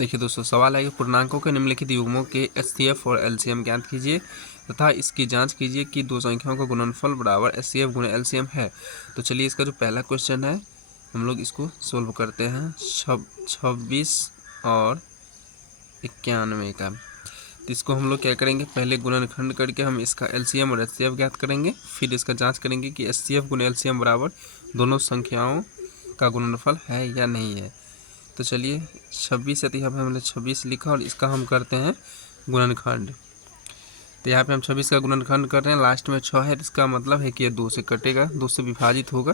देखिए दोस्तों, सवाल है कि पूर्णांकों के निम्नलिखित युग्मों के एचसीएफ और एलसीएम ज्ञात कीजिए तथा इसकी जांच कीजिए कि दो संख्याओं का गुणनफल बराबर एचसीएफ गुणे एलसीएम है। तो चलिए इसका जो पहला क्वेश्चन है हम लोग इसको सोल्व करते हैं। 26 और 91 का। तो इसको हम लोग क्या करेंगे, पहले गुणनखंड करके हम इसका एलसीएम और एचसीएफ ज्ञात करेंगे, फिर इसका जांच करेंगे कि एचसीएफ गुणे एलसीएम बराबर दोनों संख्याओं का गुणनफल है या नहीं है। तो चलिए 26 है तो यहाँ पे हमने 26 लिखा और इसका हम करते हैं गुणनखंड। तो यहाँ पे हम 26 का गुणनखंड कर रहे हैं, लास्ट में 6 है तो इसका मतलब है कि ये 2 से कटेगा, 2 से विभाजित होगा।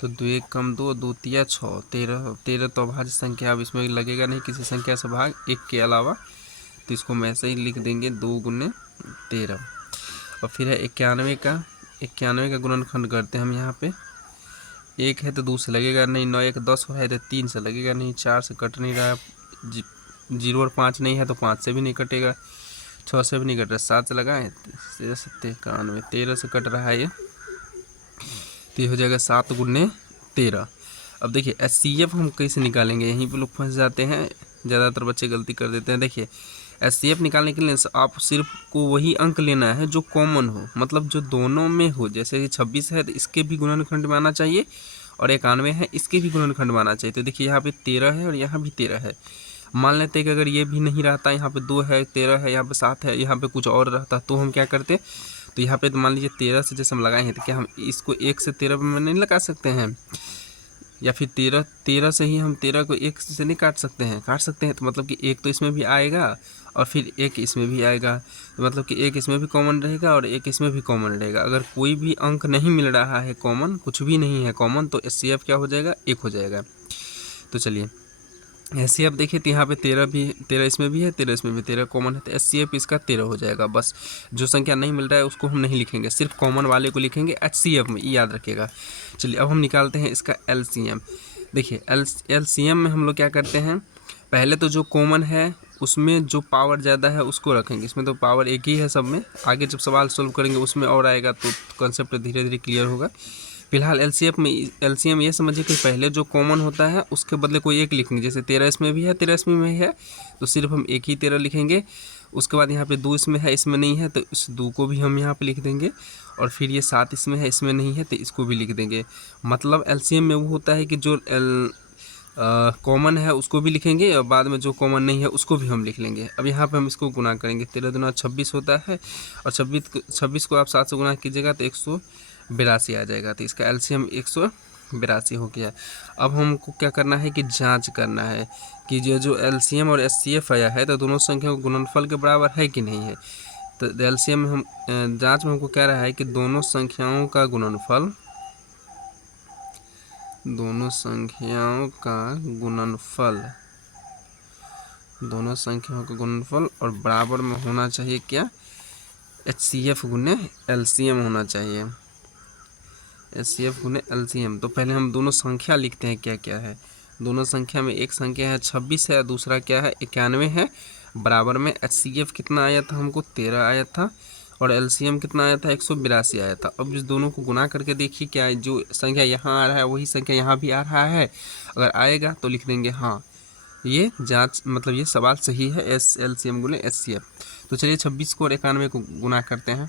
तो 2 1 कम 2, 2 तिया 6, 13 तो अभाज्य संख्या, अब इसमें लगेगा नहीं किसी संख्या से भाग 1 के अलावा, तो इसको हम ऐसे ही लिख देंगे 2 गुने 13। और फिर है 91 का। 91 का गुणनखंड करते हैं हम। यहाँ पे 1 है तो 2 से लगेगा नहीं, 9 1 10 है तो 3 से लगेगा नहीं, 4 से कट नहीं रहा, 0 और 5 नहीं है तो 5 से भी नहीं कटेगा, 6 से भी नहीं कट रहा, 7 से लगाए 91, 13 से कट रहा है ये, तो ये हो जाएगा 7 गुने 13। अब देखिए एचसीएफ हम कैसे निकालेंगे, यहीं पे लोग फंस जाते हैं, ज़्यादातर बच्चे गलती कर देते हैं। देखिए एचसीएफ निकालने के लिए आप सिर्फ को वही अंक लेना है जो कॉमन हो, मतलब जो दोनों में हो। जैसे कि 26 है तो इसके भी गुणनखंड में आना चाहिए, और 91 है इसके भी गुणनखंड में आना चाहिए। तो देखिए यहाँ पे 13 है और यहाँ भी 13 है। मान लेते हैं कि अगर ये भी नहीं रहता, यहाँ पे 2 है, 13 है, यहाँ पे 7 है, यहाँ पे कुछ और रहता, तो हम क्या करते, तो यहाँ पे तो मान लीजिए 13 से जैसे हम लगाए हैं, तो क्या हम इसको 1 से 13 में नहीं लगा सकते हैं, या फिर 13 से ही हम 13 को 1 से नहीं काट सकते हैं, तो मतलब कि 1 तो इसमें भी आएगा और फिर 1 इसमें भी आएगा, तो मतलब कि 1 इसमें भी कॉमन रहेगा और 1 इसमें भी कॉमन रहेगा। अगर कोई भी अंक नहीं मिल रहा है कॉमन, कुछ भी नहीं है कॉमन, तो एचसीएफ क्या हो जाएगा, 1 हो जाएगा। तो चलिए एचसीएफ देखिए, तो यहाँ पे 13 इसमें भी है, 13 इसमें भी, 13 कॉमन है, तो एचसीएफ इसका 13 हो जाएगा। बस जो संख्या नहीं मिल रहा है उसको हम नहीं लिखेंगे, सिर्फ कॉमन वाले को लिखेंगे एचसीएफ में, याद रखिएगा। चलिए अब हम निकालते हैं इसका एलसीएम। देखिए एलसीएम में हम लोग क्या करते हैं, पहले तो जो कॉमन है उसमें जो पावर ज़्यादा है उसको रखेंगे, इसमें तो पावर एक ही है सब में, आगे जब सवाल सोल्व करेंगे उसमें और आएगा तो कॉन्सेप्ट धीरे धीरे क्लियर होगा। फिलहाल एलसीएम ये समझिए कि पहले जो कॉमन होता है उसके बदले कोई एक लिखेंगे, जैसे 13 इसमें भी है, 13 इसमें में है, तो सिर्फ हम एक ही 13 लिखेंगे। उसके बाद यहाँ पे 2 इसमें है, इसमें नहीं है, तो इस 2 को भी हम यहाँ पे लिख देंगे, और फिर ये 7 इसमें है, इसमें नहीं है, तो इसको भी लिख देंगे। मतलब एलसीएम में वो होता है कि जो कॉमन है उसको भी लिखेंगे और बाद में जो कॉमन नहीं है उसको भी हम लिख लेंगे। अब यहाँ पे हम इसको गुना करेंगे, 13 दूना 26 होता है, और 26 को आप 7 से गुना कीजिएगा तो 182 आ जाएगा, तो इसका एलसीएम 182 हो गया। अब हमको क्या करना है कि जांच करना है कि जो एलसीएम और एचसीएफ आया है तो दोनों संख्या को गुणनफल के बराबर है कि नहीं है। तो एलसीएम में हम जांच में हमको कह रहा है कि दोनों संख्याओं का गुणनफल दोनों संख्याओं का गुणनफल और बराबर में होना चाहिए क्या, एचसीएफ गुने एलसीएम होना चाहिए, एचसीएफ गुने एलसीएम। तो पहले हम दोनों संख्या लिखते हैं क्या क्या है। दोनों संख्या में एक संख्या है 26 है, दूसरा क्या है 91 है, बराबर में एचसीएफ कितना आया था हमको 13 आया था, और एलसीएम कितना आया था 182 आया था। अब इस दोनों को गुना करके देखिए क्या जो संख्या यहाँ आ रहा है वही संख्या यहाँ भी आ रहा है, अगर आएगा तो लिख देंगे हाँ ये जांच, मतलब ये सवाल सही है, एलसीएम गुने एचसीएफ। तो चलिए 26 को और 91 को गुना करते हैं,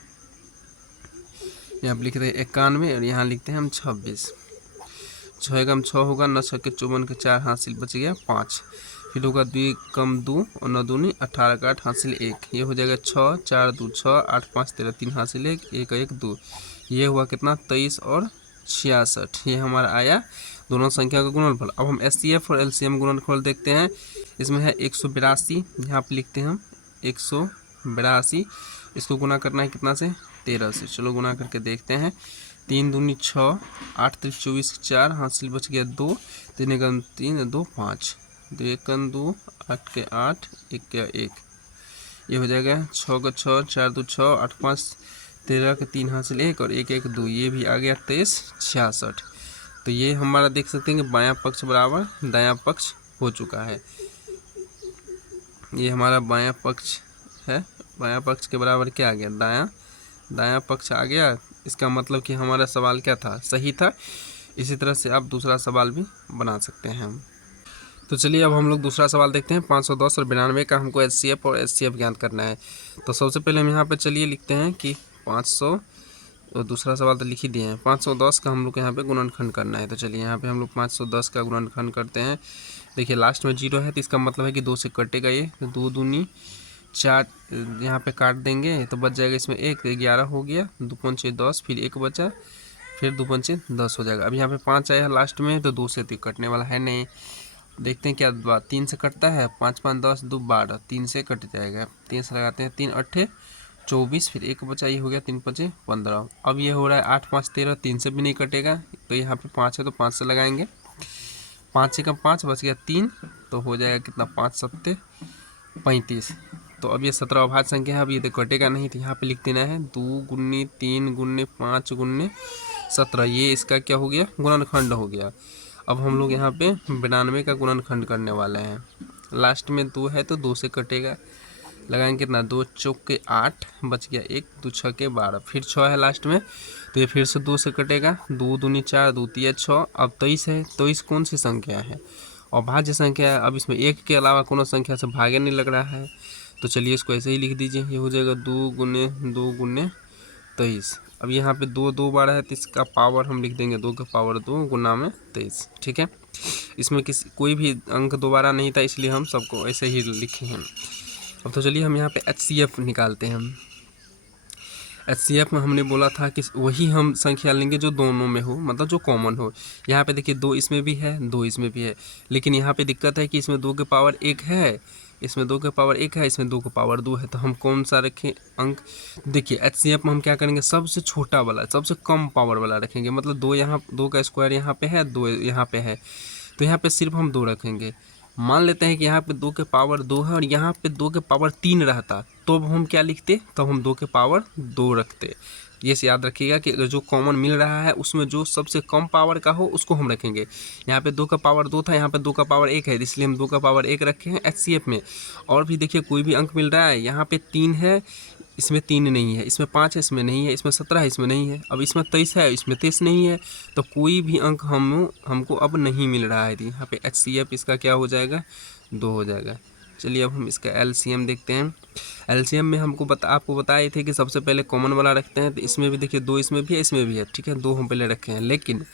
यहाँ पर लिखते हैं 91 और यहाँ लिखते हैं हम 26। 6 कम 6 होगा, 9 6 के 54 के 4 हासिल बच गया 5, फिर होगा 2 कम 2 और 9 दूनी 18 का 8 हासिल 1, ये हो जाएगा 6 4 2 6 8 5 13 3 हासिल 1 1 1 2, ये हुआ कितना 23 और 66, ये हमारा आया दोनों संख्या का गुणनफल। अब हम एचसीएफ और एलसीएम गुणनफल देखते हैं। इसमें है 182, यहाँ पर लिखते हैं हम 182, इसको गुना करना है कितना से 13 से। चलो गुना करके देखते हैं, 3 दूनी 6 8 3 24 4 हासिल बच गया 2, 3 एकम 3 2 5, 2 एकम 2 8 के 8 1 के 1, ये हो जाएगा 6 का 6 4 2 6 8 5 13 के 3 हासिल 1 और 1 1 2, ये भी आ गया 23 66। तो ये हमारा देख सकते हैं कि बायां पक्ष बराबर दायां पक्ष हो चुका है, ये हमारा बायां पक्ष है, बायां पक्ष के बराबर क्या आ गया दायां पक्ष आ गया। इसका मतलब कि हमारा सवाल क्या था, सही था। इसी तरह से आप दूसरा सवाल भी बना सकते हैं। तो चलिए अब हम लोग दूसरा सवाल देखते हैं। 510 और 92 का हमको HCF और HCF ज्ञात करना है। तो सबसे पहले हम यहाँ पे चलिए लिखते हैं कि 500, और दूसरा सवाल तो लिख ही दिए हैं। 510 का हम लोग यहाँ पे गुणनखंड करना है। तो चलिए यहाँ पे हम लोग 510 का गुणनखंड करते हैं। देखिए लास्ट में 0 है तो इसका मतलब है कि 2 से कटेगा ये, तो 2 दूनी 4 यहाँ पे काट देंगे तो बच जाएगा इसमें 1, 11 हो गया, 2 पंचे 10, फिर 1 बचा, फिर 2 पंचे 10 हो जाएगा। अब यहाँ पे 5 आया है लास्ट में, तो 2 से तो कटने वाला है नहीं। देखते हैं क्या बात, 3 से कटता है, 5 5 10 2 12, 3 से कट जाएगा। 3 से लगाते हैं, 3 8 24, फिर 1 बचा, ये हो गया 3 5 15। अब ये हो रहा है 8 5 13, 3 से भी नहीं कटेगा, तो यहाँ पे 5 है तो 5 से लगाएंगे, 5 से कम 5 बच गया 3, तो हो जाएगा कितना, 5 7 35। तो अब ये 17 अभाज्य संख्या है, अब ये तो कटेगा नहीं, तो यहाँ पे लिख देना है 2 गुने 3 गुने 5 गुने 17, ये इसका क्या हो गया, गुणनखंड हो गया। अब हम लोग यहाँ पे 92 का गुणनखंड करने वाले हैं। लास्ट में 2 है तो 2 से कटेगा, लगाएंगे कितना, 2 चौक के 8, बच गया 1, 2 6 के 12, फिर 6 है लास्ट में, तो ये फिर से 2 से कटेगा, 2 दूनी 4, 2 तिया 6। अब 23 है, 23 कौन सी संख्या है, अभाज्य संख्या है। अब इसमें 1 के अलावा कोनो संख्या से भागे नहीं लग रहा है, तो चलिए इसको ऐसे ही लिख दीजिए, ये हो जाएगा 2 गुने 23। अब यहाँ पे 2 2 बार है तो इसका पावर हम लिख देंगे 2 का पावर 2 गुना में 23, ठीक है। इसमें कोई भी अंक दोबारा नहीं था, इसलिए हम सबको ऐसे ही लिखे हैं। अब तो चलिए हम यहाँ पे HCF निकालते हैं। HCF में हमने बोला था कि वही हम संख्या लेंगे जो दोनों में हो, मतलब जो कॉमन हो। यहाँ पे देखिए 2 इसमें भी है, 2 इसमें भी है, लेकिन यहाँ पे दिक्कत है कि इसमें 2 के पावर 1 है, इसमें 2 के पावर 1 है, इसमें 2 के पावर 2 है, तो हम कौन सा रखें अंक। देखिए HCF में हम क्या करेंगे, सबसे छोटा वाला, सबसे कम पावर वाला रखेंगे। मतलब 2 यहाँ, 2 का स्क्वायर यहाँ पे है, 2 यहाँ पे है, तो यहाँ पे सिर्फ हम 2 रखेंगे। मान लेते हैं कि यहाँ पे 2 के पावर 2 है और यहाँ पे 2 के पावर 3 रहता, तो अब हम क्या लिखते, तो हम 2 के पावर 2 रखते। ये से याद रखिएगा कि अगर जो कॉमन मिल रहा है उसमें जो सबसे कम पावर का हो उसको हम रखेंगे। यहाँ पे 2 का पावर 2 था, यहाँ पे 2 का पावर 1 है, इसलिए हम 2 का पावर 1 रखे हैं HCF में। और भी देखिए कोई भी अंक मिल रहा है, यहाँ पे 3 है, इसमें 3 नहीं है, इसमें 5 है, इसमें नहीं है, इसमें 17 है, इसमें नहीं है, अब इसमें 23 है, इसमें 23 नहीं है, तो कोई भी अंक हमको अब नहीं मिल रहा है। यहाँ पे HCF इसका क्या हो जाएगा, 2 हो जाएगा। चलिए अब हम इसका LCM देखते हैं। LCM में हमको आपको बताए थे कि सबसे पहले कॉमन वाला रखते हैं, तो इसमें भी देखिए 2 इसमें भी है, इसमें भी है, ठीक है, 2 हम पहले रखे हैं। लेकिन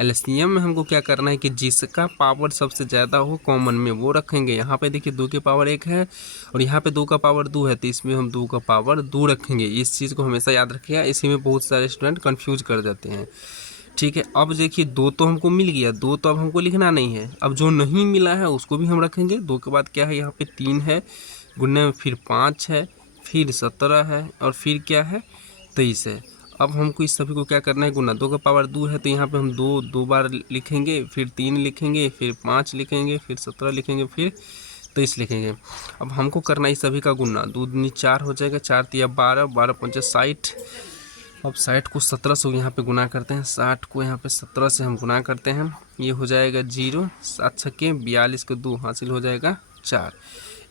LCM में हमको क्या करना है कि जिसका पावर सबसे ज़्यादा हो कॉमन में वो रखेंगे। यहाँ पे देखिए 2 के पावर 1 है और यहाँ पे 2 का पावर 2 है, तो इसमें हम 2 का पावर 2 रखेंगे। इस चीज़ को हमेशा याद रखिएगा, इसी में बहुत सारे स्टूडेंट कन्फ्यूज कर जाते हैं, ठीक है। अब देखिए 2 तो हमको मिल गया, 2 तो अब हमको लिखना नहीं है। अब जो नहीं मिला है उसको भी हम रखेंगे। 2 के बाद क्या है, यहाँ पे 3 है, गुने में फिर 5 है, फिर 17 है, और फिर क्या है, 23 है। अब हमको इस सभी को क्या करना है, गुना। 2 का पावर 2 है तो यहाँ पे हम 2 बार लिखेंगे, फिर 3 लिखेंगे, फिर 5 लिखेंगे, फिर 17 लिखेंगे, फिर 23 लिखेंगे। अब हमको करना है इस सभी का गुना। 2 दूनी 4 हो जाएगा, 4 तिया 12, 12 पंचे 60। अब 60 को 17 से यहाँ पे गुना करते हैं, 60 को यहाँ पे 17 से हम गुना करते हैं, ये हो जाएगा 0, 7 छक्के 42 को 2 हासिल हो जाएगा 4,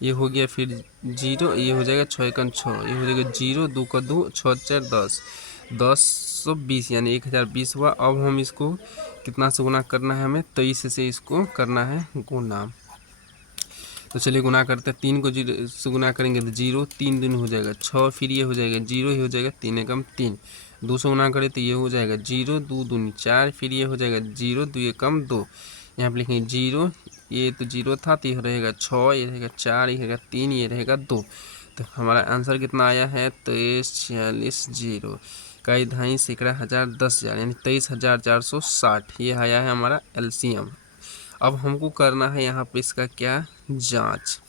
ये हो गया फिर 0, ये हो जाएगा 6 एकम 6, ये हो जाएगा 0, 2 का 2, 6 4 10, 1020 यानी 1020 हुआ। अब हम इसको कितना से गुना करना है, हमें 23 से इसको करना है गुना। तो चलिए गुना करते हैं, 3 को 0 से गुना करेंगे तो 0, 3 दिन हो जाएगा 6, फिर ये हो जाएगा 0, ही हो जाएगा 3 एकम 3, 2 से गुना करें तो ये हो जाएगा 0, 2 दूनी 4, फिर ये हो जाएगा 0, 2 एकम 2, यहाँ पे लिखेंगे 0, ये तो 0 था तो ये रहेगा 6, ये रहेगा 4, ये रहेगा 3, ये रहेगा 2। तो हमारा आंसर कितना आया है, 23 0 कई ढाई सैकड़ा हज़ार 10,000 यानी 23,460, ये आया है हमारा LCM। अब हमको करना है यहाँ पे इसका क्या, जांच।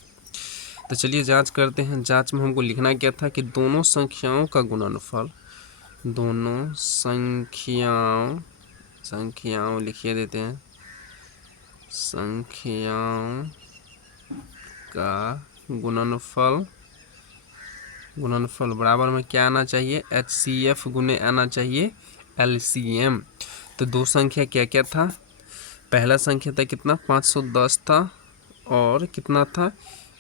तो चलिए जांच करते हैं। जांच में हमको लिखना क्या था कि दोनों संख्याओं का गुणनफल, दोनों संख्याओं लिखिए देते हैं, संख्याओं का गुणनफल बराबर में क्या आना चाहिए, HCF गुने आना चाहिए LCM। तो दो संख्या क्या क्या था, पहला संख्या था कितना, 510 था, और कितना था,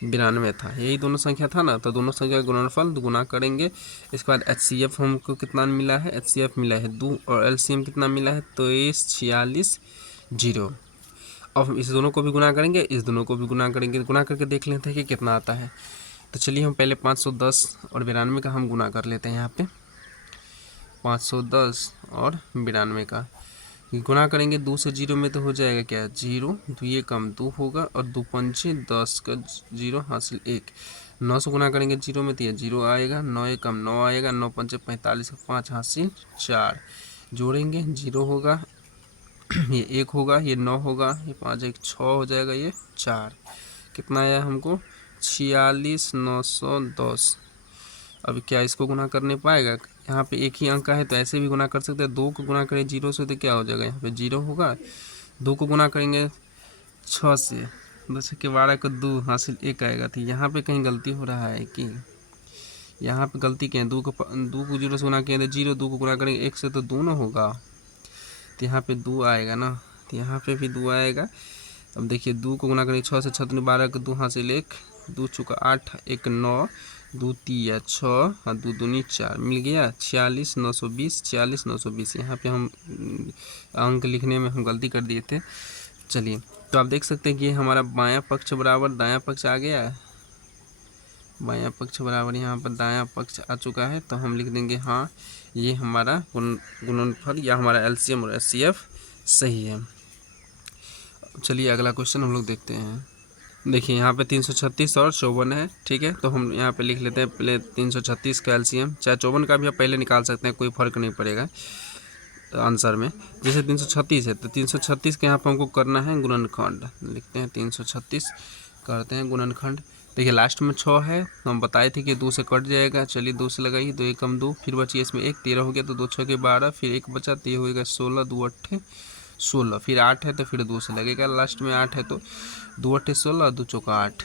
92 था, यही दोनों संख्या था ना। तो दोनों संख्या का गुणनफल गुना करेंगे। इसके बाद HCF हमको कितना मिला है, HCF मिला है 2, और LCM कितना मिला है, 23 46 0। अब हम इस दोनों को भी गुना करेंगे, इस दोनों को भी गुना करेंगे, गुना करके देख लेते हैं कि कितना आता है। तो चलिए हम पहले 510 और 92 का हम गुना कर लेते हैं। यहाँ पे 510 और 92 का गुना करेंगे, 2 से 0 में तो हो जाएगा क्या 0, 2 ये कम 2 होगा और 2 पंचे 10 का 0 हासिल 1। 9 से गुना करेंगे 0 में तो ये 0 आएगा, 9 ये कम 9 आएगा, 9 पंचे 45 का 5 हासिल 4। जोड़ेंगे 0 होगा, ये 1 होगा, ये 9 होगा, ये 5 1 6 हो जाएगा, ये 4। कितना आया हमको 46,910। अब क्या इसको गुना करने पाएगा? यहाँ पे एक ही अंक है तो ऐसे भी गुना कर सकते हैं। 2 को गुना करें 0 से तो क्या हो जाएगा, यहाँ पे 0 होगा। 2 को गुना करेंगे 6 से, 10 के 12 को 2 हासिल 1 आएगा। तो यहाँ पे कहीं गलती हो रहा है कि यहाँ पे गलती क्या है, 2 को 0 से गुना किया तो 0, 2 को गुना करेंगे 1 से तो 2 ना होगा, तो यहाँ पे 2 आएगा ना, तो यहाँ पे भी 2 आएगा। अब देखिए 2 को गुना करेंगे 6 से, 6 दूनी 12 को 2 हासिल 1, 2 चौका 8, 1 9, 2 3 6 और 2 दूनी 4, मिल गया 46,920। 46,920 यहाँ पे हम अंक लिखने में हम गलती कर दिए थे। चलिए तो आप देख सकते हैं कि हमारा बायां पक्ष बराबर दायां पक्ष आ गया है, बायां पक्ष बराबर यहाँ पर दायां पक्ष आ चुका है। तो हम लिख देंगे हाँ ये हमारा गुणनफल या हमारा एलसीएम और एचसीएफ सही है। चलिए अगला क्वेश्चन हम लोग देखते हैं। देखिए यहाँ पे 336 और 54 है, ठीक है। तो हम यहाँ पे लिख लेते हैं पहले 336 का एलसीएम, चाहे 54 का भी आप पहले निकाल सकते हैं, कोई फ़र्क नहीं पड़ेगा आंसर में। जैसे 336 है तो 336 के यहाँ पर हमको करना है गुणनखंड, लिखते हैं 336 करते हैं गुणनखंड। देखिए लास्ट में 6 है, हम बताए थे कि 2 से कट जाएगा। चलिए 2 से लगाइए, 2 1 कम 2, फिर बचिए इसमें 1, 13 हो गया, तो 2 6 के 12, फिर 1 बचा तो ये होगा 16, 2 8 16, फिर 8 है तो फिर 2 से लगेगा, लास्ट में 8 है तो 2 8 16, 2 चौका 8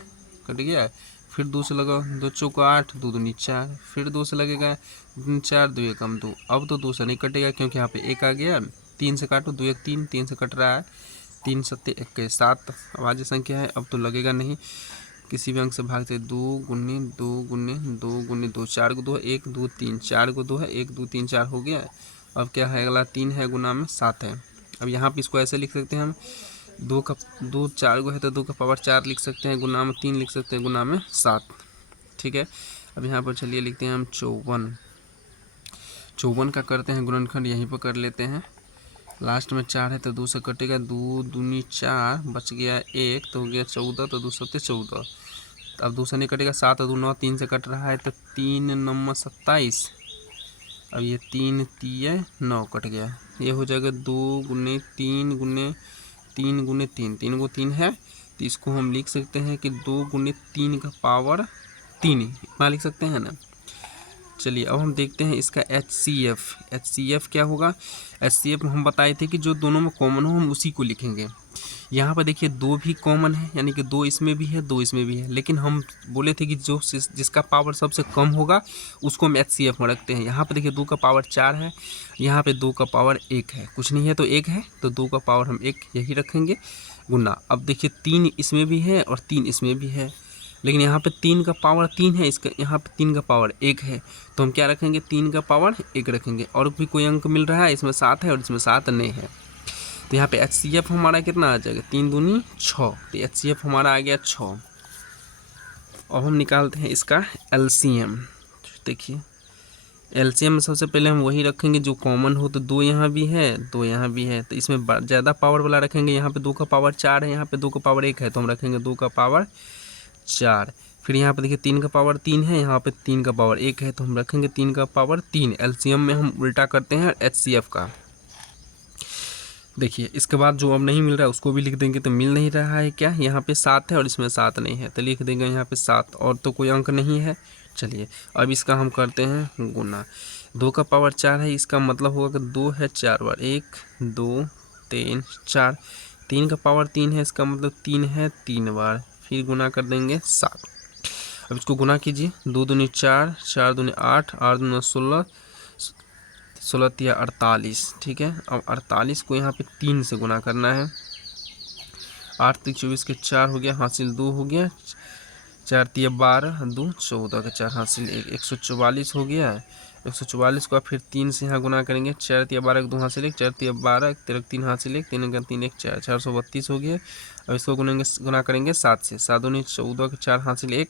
कट गया। फिर 2 से लगाओ, 2 चौका 8, 2 दूनी 4, फिर 2 से लगेगा 4, 2 1 कम 2, अब तो 2 से नहीं कटेगा क्योंकि यहाँ पे 1 आ गया। 3 से काटो, 2 1 3, 3 से कट रहा है, 3 7 1 7, अभाज्य संख्या है, अब तो लगेगा नहीं किसी भी अंक से भागते। 2 गुने 2 गुने 2 गुने 2, 4 को 2 1 2 3, 4 को 2 है 1 2 3 4 हो गया। अब क्या है अगला 3 है, गुना में 7 है। अब यहाँ पे इसको ऐसे लिख सकते हैं हम, 2 4 को है तो 2 का पावर 4 लिख सकते हैं, गुना में 3 लिख सकते हैं, गुना में 7, ठीक है। अब यहाँ पर चलिए लिखते हैं हम 54 का करते हैं गुणनखंड, यहीं पर कर लेते हैं। लास्ट में 4 है तो 2 से कटेगा, 2 दूनी 4, बच गया 1 तो हो गया 14, तो 2 7 14, अब 2 से नहीं कटेगा, 7 2 9, 3 से कट रहा है तो 3 9 27, अब ये 3 3 9 कट गया, ये हो जाएगा 2 गुने 3 गुने 3 गुने 3, 3 को 3 है तो इसको हम लिख सकते हैं कि 2 गुने 3 का पावर 3, इतना लिख सकते हैं ना। चलिए अब हम देखते हैं इसका एचसीएफ क्या होगा। एचसीएफ हम बताए थे कि जो दोनों में कॉमन हो हम उसी को लिखेंगे। यहाँ पर देखिए 2 भी कॉमन है, यानी कि 2 इसमें भी है 2 इसमें भी है, लेकिन हम बोले थे कि जो जिसका पावर सबसे कम होगा उसको हम एचसीएफ में रखते हैं। यहाँ पर देखिए 2 का पावर 4 है, यहाँ पे 2 का पावर 1 है, कुछ नहीं है तो 1 है, तो 2 का पावर हम 1 यही रखेंगे गुना। अब देखिए 3 इसमें भी है और 3 इसमें भी है, लेकिन यहाँ पे 3 का पावर 3 है, इसका यहाँ पे 3 का पावर 1 है, तो हम क्या रखेंगे 3 का पावर 1 रखेंगे। और भी कोई अंक मिल रहा है, इसमें 7 है और इसमें 7 नहीं है, तो यहाँ पे एचसीएफ हमारा कितना आ जाएगा 3 दूनी 6, तो एचसीएफ हमारा आ गया 6। अब हम निकालते हैं इसका एलसीएम। देखिए एलसीएम में सबसे पहले हम वही रखेंगे जो कॉमन हो, तो 2 यहाँ भी है 2 यहाँ भी है, तो इसमें ज़्यादा पावर वाला रखेंगे। यहाँ पे 2 का पावर 4 है, यहाँ पे 2 का पावर 1 है, तो हम रखेंगे 2 का पावर 4। फिर यहाँ पे देखिए 3 का पावर 3 है, यहाँ पे 3 का पावर 1 है, तो हम रखेंगे 3 का पावर 3। एलसीएम में हम उल्टा करते हैं एचसीएफ का। देखिए इसके बाद जो अब नहीं मिल रहा है उसको भी लिख देंगे, तो मिल नहीं रहा है क्या, यहाँ पे 7 है और इसमें 7 नहीं है, तो लिख देंगे यहाँ पे 7, और तो कोई अंक नहीं है। चलिए अब इसका हम करते हैं गुना। 2 का पावर 4 है, इसका मतलब होगा कि 2 है 4 बार, 1 2 3 4, 3 का पावर 3 है, इसका मतलब 3 है 3 बार, फिर गुना कर देंगे 7। अब इसको गुना कीजिए, 2 दूनी 4, 4 दूनी 8, 8 दूनी 16, 16 तिया 48, ठीक है। अब 48 को यहाँ पे 3 से गुना करना है, 8 3 24 के 4 हो गया, हासिल 2 हो गया, 4 तिया 12, 2 14 का 4 हासिल 1, 144 हो गया। 144 को आप फिर 3 से यहाँ गुना करेंगे, 4 तिया 12 2 हाथ से 1, 4 तिया 12, 13 3 हाथ से 1, 3 का 3 1 4, 432 हो गया। अब इसको गुना करेंगे 7 से, 7 दूनी 14 के 4 हाथ से 1,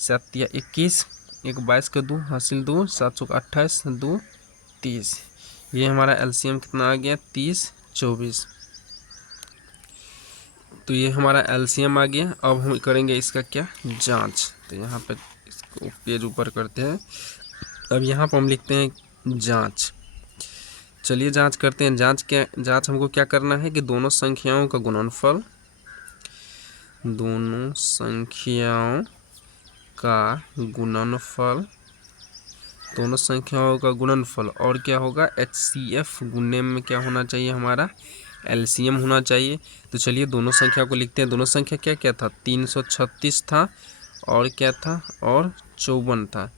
7 तिया 21, 1 22 का 2 हासिल 2, 7 का 28, 2 30। ये हमारा एलसीएम कितना आ गया 30 24। तो ये हमारा एलसीएम आ गया। अब हम करेंगे इसका क्या जांच। तो यहाँ पे इसको पेज ऊपर करते हैं। अब यहाँ पर हम लिखते हैं जांच। चलिए जांच करते हैं। जांच हमको क्या करना है कि दोनों संख्याओं का गुणनफल, दोनों संख्याओं का गुणनफल और क्या होगा HCF गुणने में क्या होना चाहिए हमारा एलसीएम होना चाहिए। तो चलिए दोनों संख्या को लिखते हैं। दोनों संख्या क्या क्या था 336 था और क्या था और 54 था,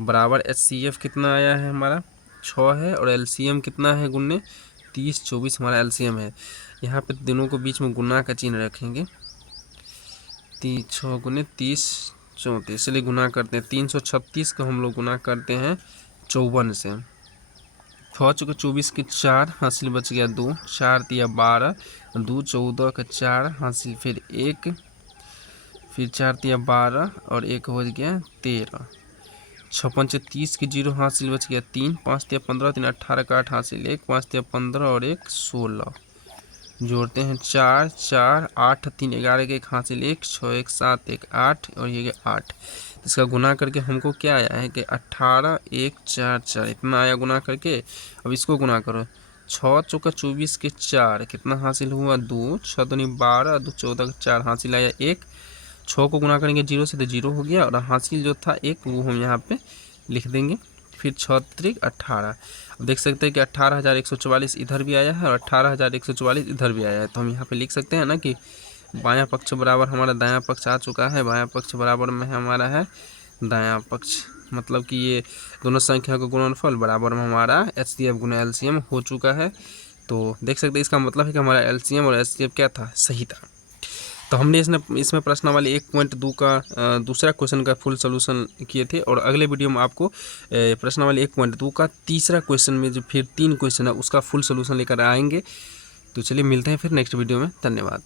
बराबर HCF कितना आया है हमारा 6 है और एलसीएम कितना है गुणने 30 24 हमारा एलसीएम है। यहाँ पे दोनों को बीच में गुना का चिन्ह रखेंगे, 6 गुने 30 34। चलिए गुना करते हैं। 336 को हम लोग गुना करते हैं 54 से, 6 चौके 24 के 4 हासिल बच गया 2, 4 तिया 12, 2 14 का 4 हासिल फिर 1, फिर 4 तिया 12 और 1 हो गया 13, 6 5 30 के 0 हासिल बच गया 3, 5 तिया 15, 3 18 का 8 हासिल 1, 5 तिया 15 और 1 16। जोड़ते हैं 4 4 8 3 11 के 1 हासिल 1, 6 1 7 1 8 और ये 8। इसका गुना करके हमको क्या आया है कि 18 1 4 4 इतना आया गुना करके। अब इसको गुना करो, 6 चौका 24 के 4 कितना हासिल हुआ 2, 6 दूनी 12, 2 14 का 4 हासिल आया 1, 6 को गुना करेंगे 0 से तो 0 हो गया और हासिल जो था 1 वो हम यहाँ पे लिख देंगे। फिर 6 त्रिक 18। अब देख सकते हैं कि 18,144 इधर भी आया है और 18,144 इधर भी आया है। तो हम यहाँ पे लिख सकते हैं ना कि बायां पक्ष बराबर हमारा दायां पक्ष आ चुका है, बायां पक्ष बराबर में हमारा है दायां पक्ष, मतलब कि ये दोनों संख्या का गुणनफल बराबर में हमारा HCF गुना LCM हो चुका है। तो देख सकते हैं इसका मतलब है कि हमारा LCM और HCF क्या था सही था। तो हमने इसमें प्रश्नावली 1.2 का दूसरा क्वेश्चन का फुल सोल्यूशन किए थे और अगले वीडियो में आपको प्रश्नावली 1.2 का तीसरा क्वेश्चन में जो फिर 3 क्वेश्चन है उसका फुल सोल्यूशन लेकर आएंगे। तो चलिए मिलते हैं फिर नेक्स्ट वीडियो में। धन्यवाद।